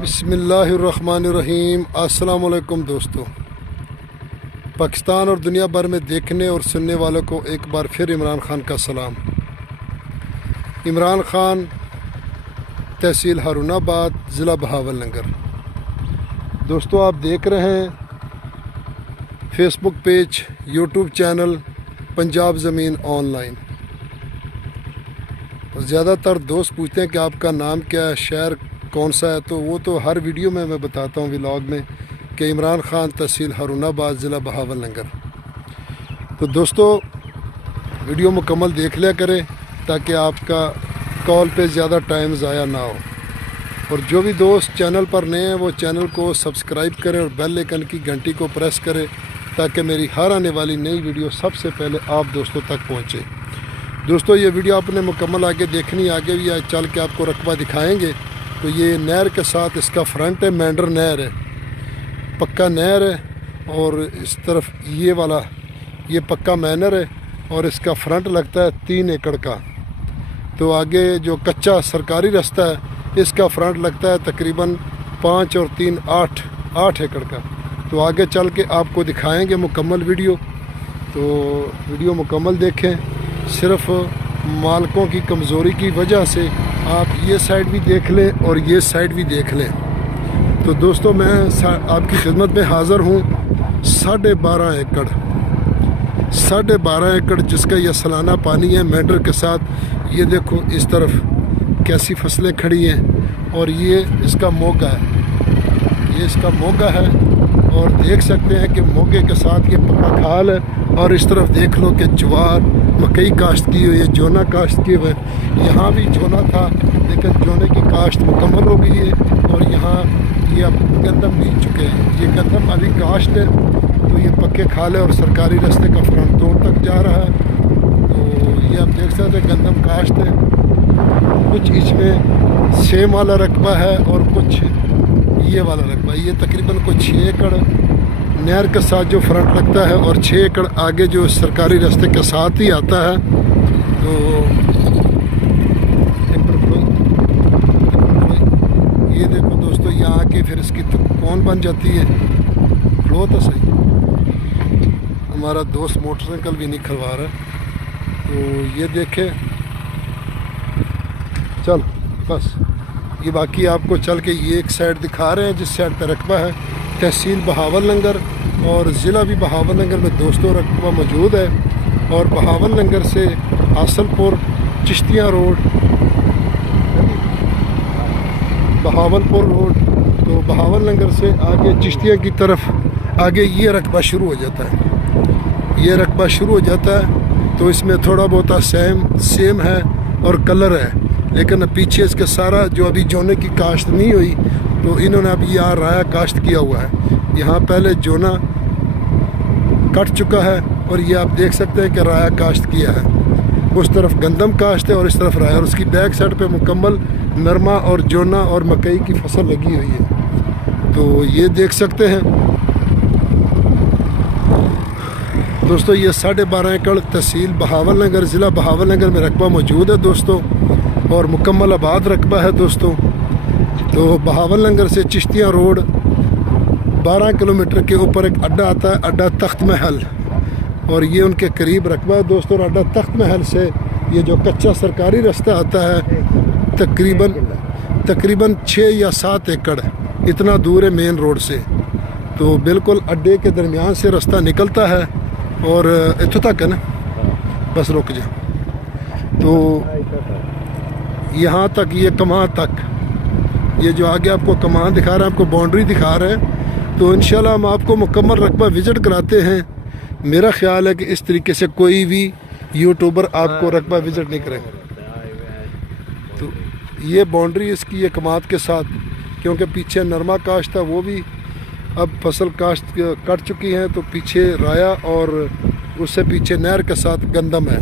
बिस्मिल्लाहिर्रहमानिर्रहीम। अस्सलाम वालेकुम दोस्तों। पाकिस्तान और दुनिया भर में देखने और सुनने वालों को एक बार फिर इमरान ख़ान का सलाम। इमरान ख़ान, तहसील हारूनाबाद, ज़िला बहावलनगर। दोस्तों, आप देख रहे हैं Facebook page, YouTube channel Punjab ज़मीन ऑनलाइन। ज़्यादातर दोस्त पूछते हैं कि आपका नाम क्या है, शहर कौन सा है, तो वो तो हर वीडियो में मैं बताता हूँ व्लॉग में कि इमरान ख़ान, तहसील हारूनाबाद, ज़िला बहावलनगर। तो दोस्तों, वीडियो मुकम्मल देख लिया करें ताकि आपका कॉल पे ज़्यादा टाइम ज़ाया ना हो। और जो भी दोस्त चैनल पर नए हैं वो चैनल को सब्सक्राइब करें और बेल आइकन की घंटी को प्रेस करें ताकि मेरी हर आने वाली नई वीडियो सबसे पहले आप दोस्तों तक पहुँचे। दोस्तों, ये वीडियो आपने मुकम्मल आगे देखनी, आगे भी आज चल के आपको रकबा दिखाएंगे। तो ये नहर के साथ इसका फ्रंट है, मेंढर नहर है, पक्का नहर है। और इस तरफ ये वाला ये पक्का मैनर है और इसका फ्रंट लगता है 3 एकड़ का। तो आगे जो कच्चा सरकारी रास्ता है इसका फ्रंट लगता है तकरीबन 5 और 3 8 एकड़ का। तो आगे चल के आपको दिखाएंगे मुकम्मल वीडियो। तो वीडियो मुकम्मल देखें। सिर्फ मालकों की कमज़ोरी की वजह से आप ये साइड भी देख लें और ये साइड भी देख लें। तो दोस्तों, मैं आपकी खिदमत में हाज़िर हूँ। 12.5 एकड़, 12.5 एकड़ जिसका यह सालाना पानी है मेंढर के साथ। ये देखो इस तरफ कैसी फसलें खड़ी हैं और ये इसका मोगा है, ये इसका मोगा है। और देख सकते हैं कि मोगे के साथ ये पक्का खाल है। और इस तरफ देख लो कि ज्वार, मकई काश्त की हुई है, जोना काश्त किए हुए। यहाँ भी जोना था लेकिन जोने की काश्त मुकम्मल हो गई है। और यहाँ ये अब गंदम बीज चुके हैं, ये गंदम अभी काश्त है। तो ये पक्के खाल है और सरकारी रास्ते का फ्रंट तोड़ तक जा रहा है। तो ये आप देख सकते हैं गंदम काश्त है। कुछ इसमें सेम वाला रकबा है और कुछ ये वाला रकबा। ये तकरीबन कुछ 6 एकड़ नहर के साथ जो फ्रंट लगता है और 6 एकड़ आगे जो सरकारी रास्ते के साथ ही आता है। तो ये देखो दोस्तों, यहाँ आके फिर इसकी तो कौन बन जाती है। लो तो सही, हमारा दोस्त मोटरसाइकिल भी नहीं खलवा रहा है। तो ये देखे, चल बस ये बाकी आपको चल के ये एक साइड दिखा रहे हैं जिस साइड पर रकबा है। तहसील बहावलनगर और ज़िला भी बहावलनगर में दोस्तों रकबा मौजूद है। और बहावलनगर से हासलपुर, चिश्तियाँ रोड, बहावलपुर रोड, तो बहावलनगर से आगे चिश्तियाँ की तरफ आगे ये रकबा शुरू हो जाता है। ये रकबा शुरू हो जाता है तो इसमें थोड़ा बहुत सेम है और कलर है। लेकिन पीछे इसके सारा जो अभी जोने की काश्त नहीं हुई तो इन्होंने अभी यहाँ राया काश्त किया हुआ है। यहाँ पहले जोना कट चुका है और ये आप देख सकते हैं कि राया काश्त किया है। उस तरफ गंदम काश्त है और इस तरफ राया। और उसकी बैक साइड पे मुकम्मल नरमा और जोना और मकई की फसल लगी हुई है। तो ये देख सकते हैं दोस्तों, ये 12.5 एकड़ तहसील बहावलनगर, ज़िला बहावलनगर में रकबा मौजूद है दोस्तों। और मुकम्मल आबाद रकबा है दोस्तों। तो बहावलनगर से चिश्तियाँ रोड 12 किलोमीटर के ऊपर एक अड्डा आता है, अड्डा तख्त महल। और ये उनके करीब रकबा है दोस्तों। अड्डा तख्त महल से ये जो कच्चा सरकारी रास्ता आता है तकरीबन 6 या 7 एकड़, इतना दूर है मेन रोड से। तो बिल्कुल अड्डे के दरमियान से रास्ता निकलता है और इतों तक है ना, बस रुक जा। तो यहाँ तक, ये कमान तक, ये जो आगे आपको कमान दिखा रहे हैं, आपको बाउंड्री दिखा रहे हैं। तो इंशाल्लाह हम आपको मुकम्मल रकबा विज़िट कराते हैं। मेरा ख़्याल है कि इस तरीके से कोई भी यूट्यूबर आपको रकबा विज़िट नहीं करेंगे। तो ये बाउंड्री इसकी ये कमात के साथ, क्योंकि पीछे नरमा काश्त था वो भी अब फसल काश्त कट चुकी हैं। तो पीछे राया और उससे पीछे नहर के साथ गंदम है।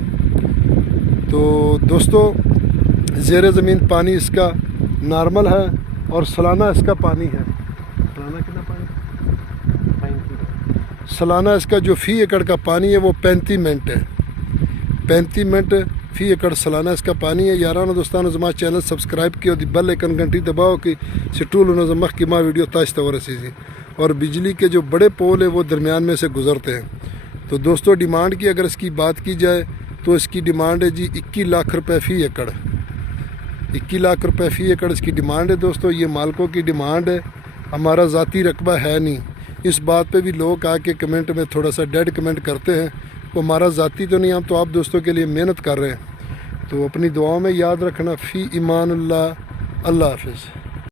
तो दोस्तों, ज़ेरे ज़मीन पानी इसका नॉर्मल है और सालाना इसका पानी है। सालाना कितना पानी? सालाना इसका जो फ़ी एकड़ का पानी है वो 35 मिनट है। 35 मिनट फी एकड़ सालाना इसका पानी है। यारानो दोस्तानो जमा चैनल सब्सक्राइब किया बेल आइकन घंटी दबाओ कि सिटूल नजमख की माँ वीडियो ताज तवर सीजी। और बिजली के जो बड़े पोल है वो दरमियान में से गुजरते हैं। तो दोस्तों डिमांड की अगर इसकी बात की जाए तो इसकी डिमांड है जी 21 लाख रुपए फ़ी एकड़। 21 लाख रुपए फ़ी एकड़ इसकी डिमांड है दोस्तों। ये मालकों की डिमांड है, हमारा ज़ाती रकबा है नहीं। इस बात पे भी लोग आके कमेंट में थोड़ा सा डेड कमेंट करते हैं, वो हमारा ज़ाती तो नहीं, हम तो आप दोस्तों के लिए मेहनत कर रहे हैं। तो अपनी दुआओं में याद रखना। फ़ी ईमान अल्लाह। अल्लाह हाफिज़।